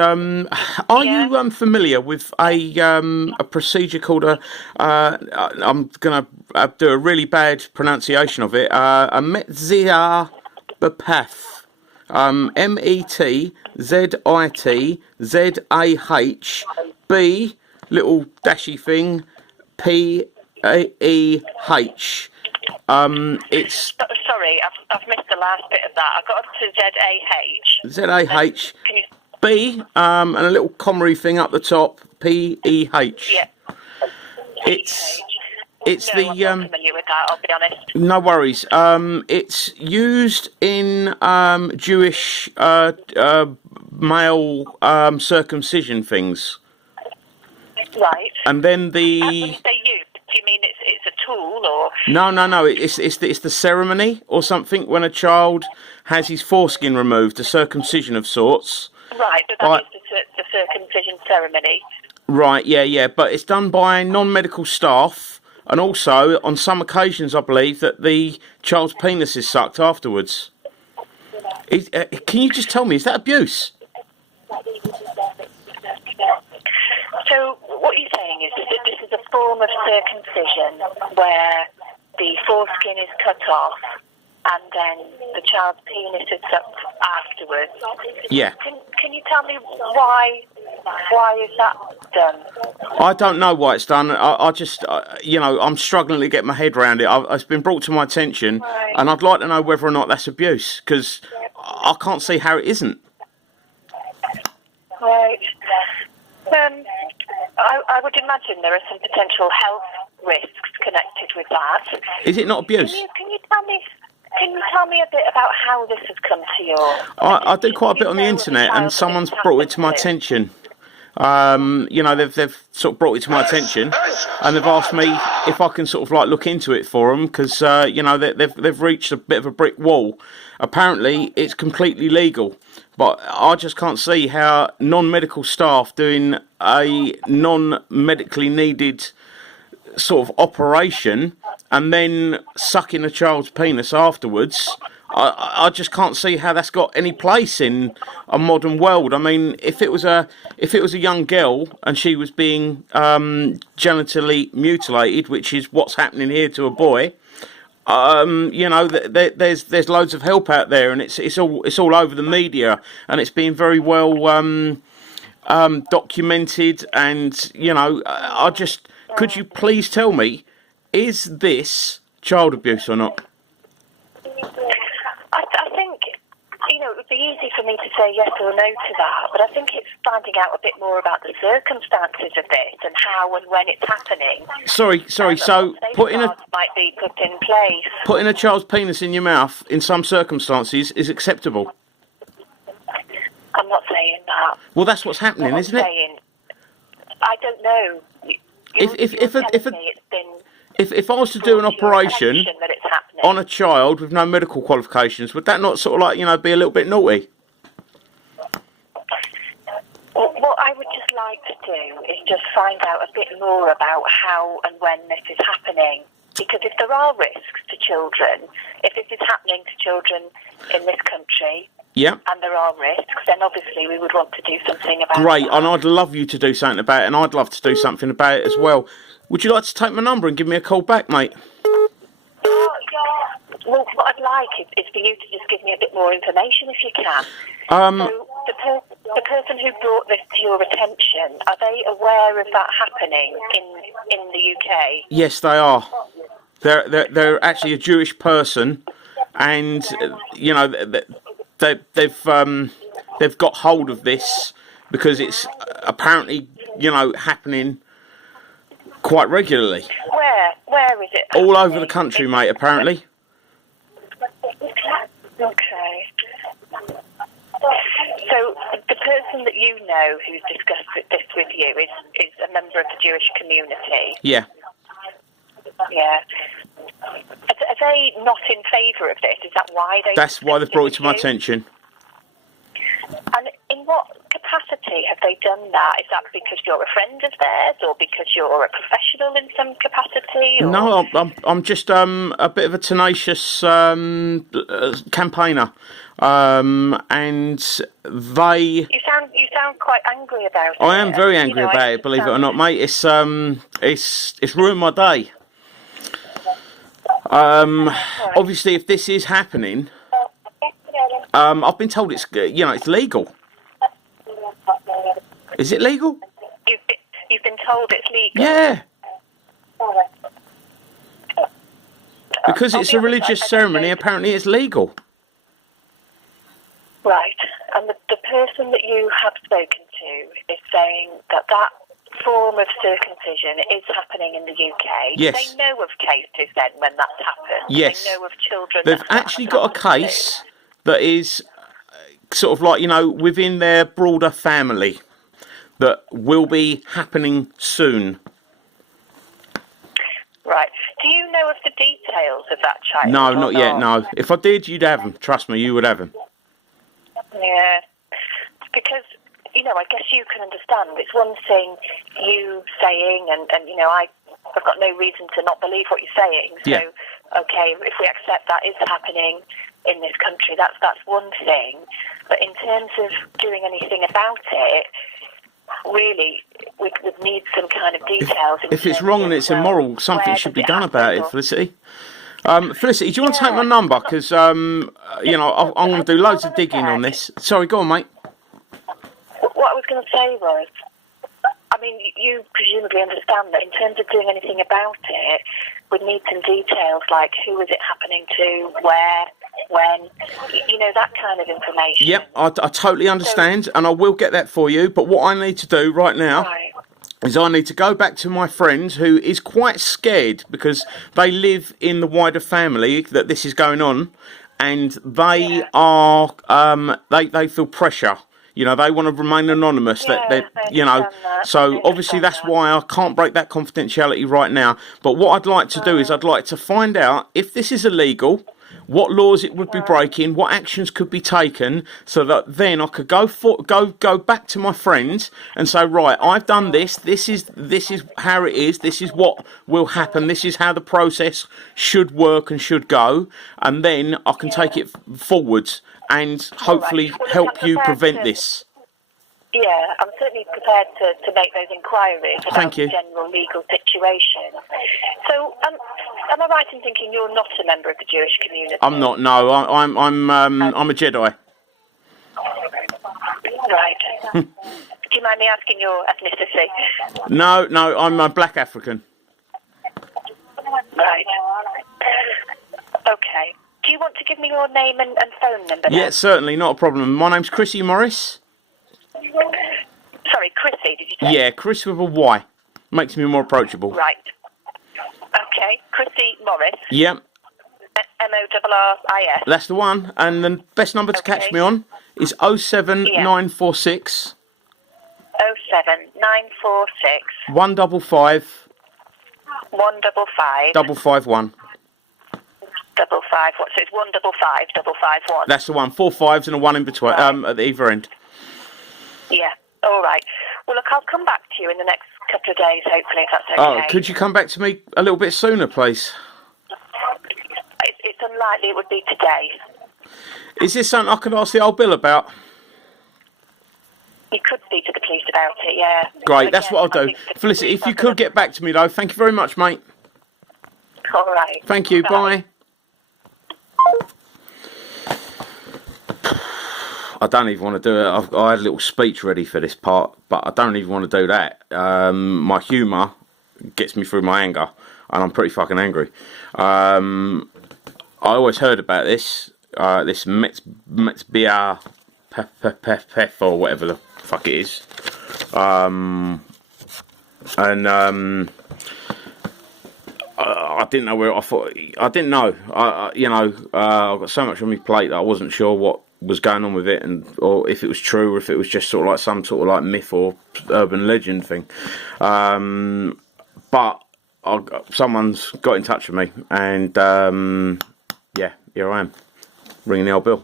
Are you familiar with a procedure called I'm gonna do a really bad pronunciation of it. A Metzitzah. Metzitzah, little dashy thing, P-E-H. It's Sorry, I've missed the last bit of that. I got up to Z-A-H. Z-A-H. Can you? B, and a little comrie thing up the top, P-E-H. Yeah. It's No, I'm not familiar with that, I'll be honest. No worries. It's used in Jewish male circumcision things. Right. And then When you say used, do you mean it's a tool or? No. It's the ceremony or something when a child has his foreskin removed, a circumcision of sorts. Right, but that is the circumcision ceremony. Right, yeah. But it's done by non-medical staff, and also on some occasions, I believe that the child's penis is sucked afterwards. Can you just tell me, is that abuse? So what you're saying is that this is a form of circumcision where the foreskin is cut off and then the child's penis is sucked afterwards. Yeah. Can you tell me why is that done? I don't know why it's done. I just, I'm struggling to get my head around it. It's been brought to my attention, right. And I'd like to know whether or not that's abuse, because I can't see how it isn't. Right. I would imagine there are some potential health risks connected with that. Is it not abuse? Can you tell me a bit about how this has come to your? I do quite a bit on the internet, and someone's brought it to my attention. They've sort of brought it to my attention, and they've asked me if I can sort of like look into it for them, because they've reached a bit of a brick wall. Apparently, it's completely legal, but I just can't see how non-medical staff doing a non-medically needed sort of operation and then sucking a child's penis afterwards. I just can't see how that's got any place in a modern world. I mean, if it was a young girl and she was being genitally mutilated, which is what's happening here to a boy, there's loads of help out there, and it's all over the media, and it's being very well documented. And could you please tell me, is this child abuse or not? I think, it would be easy for me to say yes or no to that, but I think it's finding out a bit more about the circumstances of this and how and when it's happening. Sorry. So might be put in place. Putting a child's penis in your mouth in some circumstances is acceptable. I'm not saying that. Well, that's what's happening, isn't it? I don't know. If I was to do an operation on a child with no medical qualifications, would that not sort of like, be a little bit naughty? What I would just like to do is just find out a bit more about how and when this is happening. Because if there are risks to children, if this is happening to children in this country, yeah, and there are risks, then obviously we would want to do something about it. Great, and I'd love you to do something about it, and I'd love to do something about it as well. Would you like to take my number and give me a call back, mate? Well, what I'd like is for you to just give me a bit more information if you can. So the person who brought this to your attention, are they aware of that happening in the UK? Yes, they are. They're actually a Jewish person, and they've got hold of this because it's apparently happening quite regularly. Where is it? All over the country, mate, apparently. Okay. So the person that you know who's discussed this with you is a member of the Jewish community? Yeah. Yeah. Are they not in favour of this? Is that why they... That's why they've brought it to my attention. And in what capacity have they done that? Is that because you're a friend of theirs, or because you're a professional in some capacity? Or? No, I'm just a bit of a tenacious campaigner, and they. You sound sound quite angry about it. I am very angry about it, believe it or not, mate. It's ruined my day. Obviously, if this is happening, I've been told it's legal. Is it legal? You've been told it's legal? Yeah. Because it's a religious ceremony, apparently it's legal. Right. And the person that you have spoken to is saying that form of circumcision is happening in the UK. Yes. They know of cases then when that's happened. Yes. They know of children. They've actually got a case that is sort of like, within their broader family that will be happening soon. Right. Do you know of the details of that child? No, not yet, no. If I did, you'd have them. Trust me, you would have them. Yeah. Because, I guess you can understand. It's one thing you saying, and I've got no reason to not believe what you're saying. So, yeah. Okay, if we accept that is happening in this country, that's one thing. But in terms of doing anything about it, really, we'd need some kind of details. If it's wrong and it's immoral, something should be done about it, Felicity. Felicity, do you want to take my number? Because, I'm going to do loads of digging on this. Sorry, go on, mate. What I was going to say was, you presumably understand that in terms of doing anything about it, we'd need some details, like who is it happening to, where, when, that kind of information. Yep, I totally understand, and I will get that for you. But what I need to do right now is I need to go back to my friend who is quite scared because they live in the wider family that this is going on, and they are they feel pressure. They want to remain anonymous. So obviously that's why I can't break that confidentiality right now. But what I'd like to do is I'd like to find out if this is illegal, what laws it would be breaking, what actions could be taken, so that then I could go back to my friends and say, right, I've done this. This is how it is. This is what will happen. This is how the process should work and should go, and then I can take it forwards and hopefully help you prevent this. Yeah, I'm certainly prepared to make those inquiries about the general legal situation. So, am I right in thinking you're not a member of the Jewish community? I'm not. No, I'm a Jedi. Right. Do you mind me asking your ethnicity? No, I'm a black African. Right. Okay. Do you want to give me your name and phone number? Yeah, certainly, not a problem. My name's Chrissy Morris. Sorry, Chrissy, did you say? Yeah, Chris with a Y. Makes me more approachable. Right. Okay, Chrissy Morris. Yep. M-O-R-R-I-S. That's the one. And the best number to catch me on is 07946 07946 155 155 551. 55. What? So it's 155 551. That's the one. 4 5s and a 1 in between. At the either end. Yeah. All right. Well, look, I'll come back to you in the next couple of days, hopefully, if that's okay. Oh, could you come back to me a little bit sooner, please? It's unlikely it would be today. Is this something I could ask the old Bill about? You could speak to the police about it, yeah. Great, that's what I'll do. Felicity, if you could get back to me, though, thank you very much, mate. All right. Thank you, bye. I don't even want to do it. I had a little speech ready for this part, but I don't even want to do that. My humour gets me through my anger, and I'm pretty fucking angry. I always heard about this Metzitzah or whatever the fuck it is. I didn't know where. I didn't know. I've got so much on my plate that I wasn't sure what was going on with it, or if it was true, or if it was just sort of like some sort of like myth or urban legend thing. But someone's got in touch with me, and yeah, here I am, ringing the old bill.